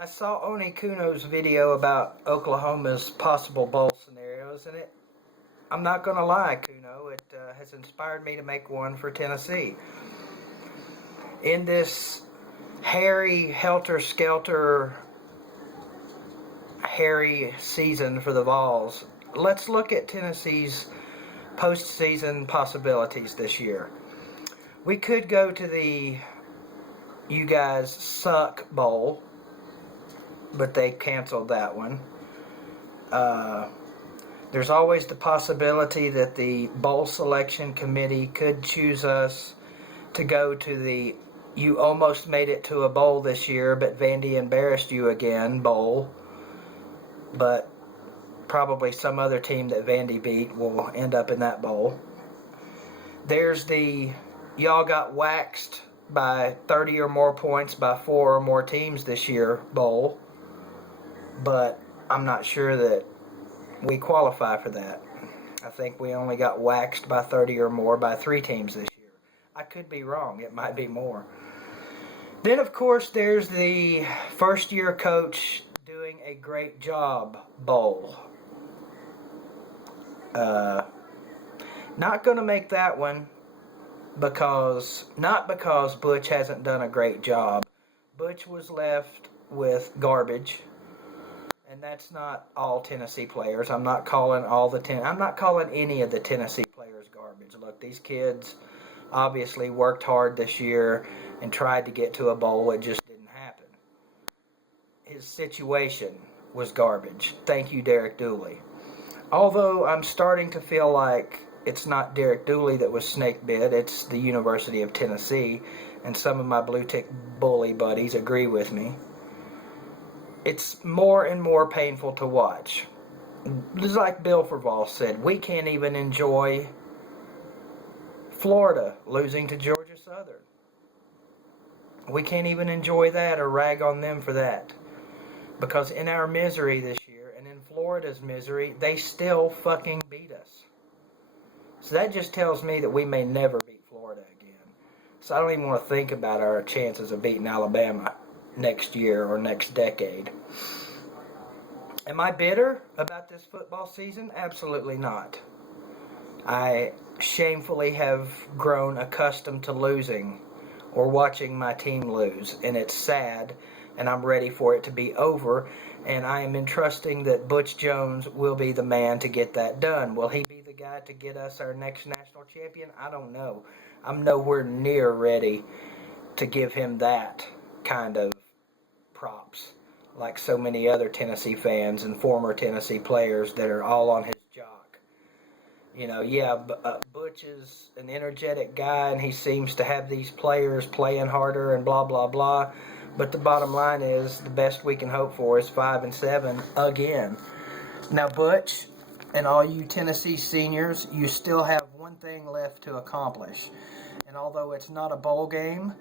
I saw Oni Kuno's video about Oklahoma's possible bowl scenarios, and I'm not going to lie, Kuno, it has inspired me to make one for Tennessee. In this hairy, helter-skelter, hairy season for the Vols, let's look at Tennessee's postseason possibilities this year. We could go to the You Guys Suck Bowl, but they canceled that one. There's always the possibility that the bowl selection committee could choose us to go to the You Almost Made It to a Bowl this year, but Vandy embarrassed you again bowl. But probably some other team that Vandy beat will end up in that bowl. There's the Y'all Got Waxed by 30 or more points by 4 or more teams this year bowl. But I'm not sure that we qualify for that. I think we only got waxed by 30 or more by 3 teams this year. I could be wrong. It might be more. Then, of course, there's the first-year coach doing a great job bowl. Not going to make that one not because Butch hasn't done a great job. Butch was left with garbage. And that's not all Tennessee players. I'm not calling any of the Tennessee players garbage. Look, these kids obviously worked hard this year and tried to get to a bowl. It just didn't happen. His situation was garbage. Thank you, Derek Dooley. Although I'm starting to feel like it's not Derek Dooley that was snake bit, it's the University of Tennessee, and some of my blue tick bully buddies agree with me. It's more and more painful to watch. Just like Bill Vols said, we can't even enjoy Florida losing to Georgia Southern. We can't even enjoy that or rag on them for that. Because in our misery this year, and in Florida's misery, they still fucking beat us. So that just tells me that we may never beat Florida again. So I don't even want to think about our chances of beating Alabama next year or next decade. Am I bitter about this football season? Absolutely not. I shamefully have grown accustomed to losing or watching my team lose, and it's sad, and I'm ready for it to be over, and I am entrusting that Butch Jones will be the man to get that done. Will he be the guy to get us our next national champion? I don't know. I'm nowhere near ready to give him that kind of props like so many other Tennessee fans and former Tennessee players that are all on his jock. You know, Butch is an energetic guy and he seems to have these players playing harder and blah, blah, blah. But the bottom line is the best we can hope for is 5-7 again. Now, Butch and all you Tennessee seniors, you still have one thing left to accomplish. And although it's not a bowl game,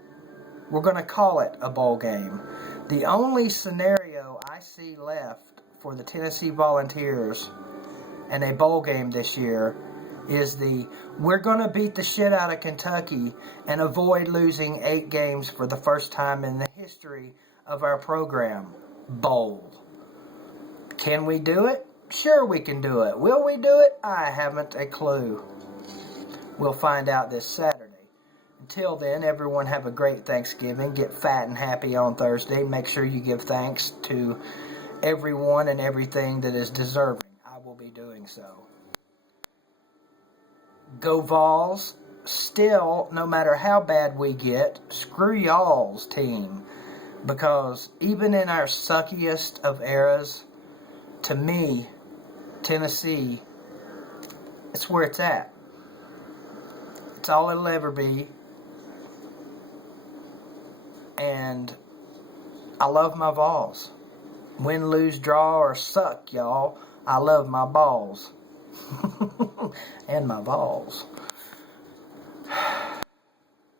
we're going to call it a bowl game. The only scenario I see left for the Tennessee Volunteers in a bowl game this year is we're going to beat the shit out of Kentucky and avoid losing 8 games for the first time in the history of our program bowl. Can we do it? Sure we can do it. Will we do it? I haven't a clue. We'll find out this Saturday. Until then, everyone have a great Thanksgiving. Get fat and happy on Thursday. Make sure you give thanks to everyone and everything that is deserving. I will be doing so. Go Vols. Still, no matter how bad we get, screw y'all's team. Because even in our suckiest of eras, to me, Tennessee, it's where it's at. It's all it'll ever be. And I love my Vols. Win, lose, draw, or suck, y'all. I love my balls. And my Vols.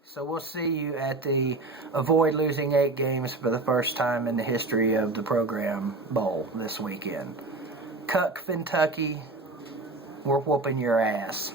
So we'll see you at the Avoid Losing 8 Games for the first time in the history of the program bowl this weekend. Cuck, Kentucky, we're whooping your ass.